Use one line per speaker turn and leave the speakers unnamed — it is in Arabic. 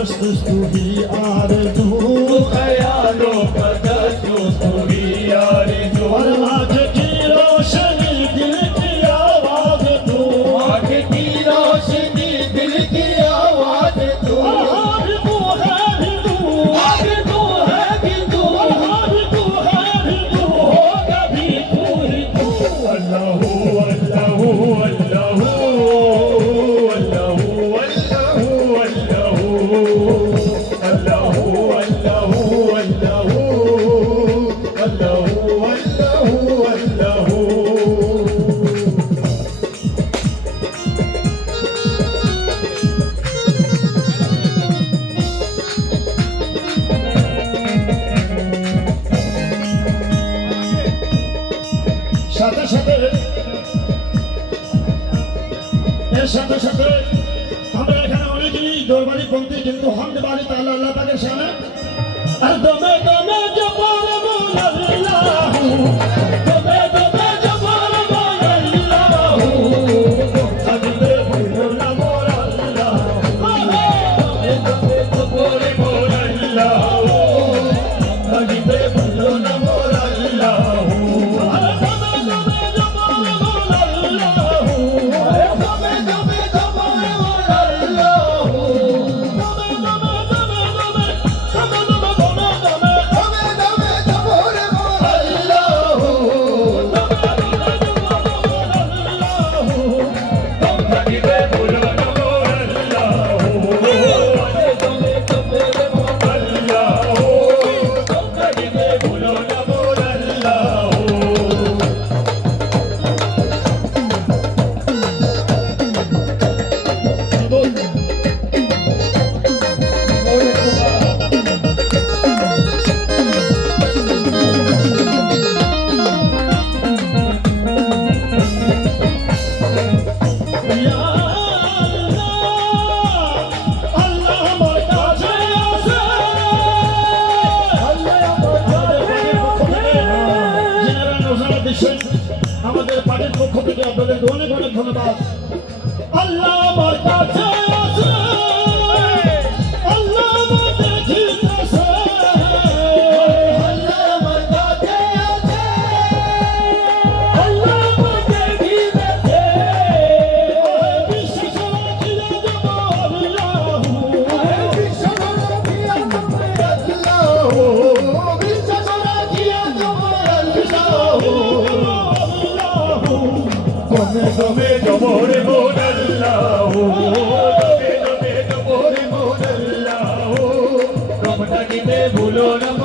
تستوي عارضه
خياله قد تستوي عارضه
والحاجة روشني دلك يا وعدته
حاجتي روشني دلك يا وعدته
الهابط هابط
هابط هابط
الهابط هابط
هو كبير الله هو
সাথে সাথে। এর সাথে সাথে আমরা এখানে অনেকেই দরবারি পন্থী, কিন্তু হামদ বাড়ি তাহলে আল্লাহ পাকের সামনে।
আর দমে দমে
আমাদের পার্টির পক্ষ থেকে আপনাদের অনেক অনেক ধন্যবাদ।
দমে ভুলো না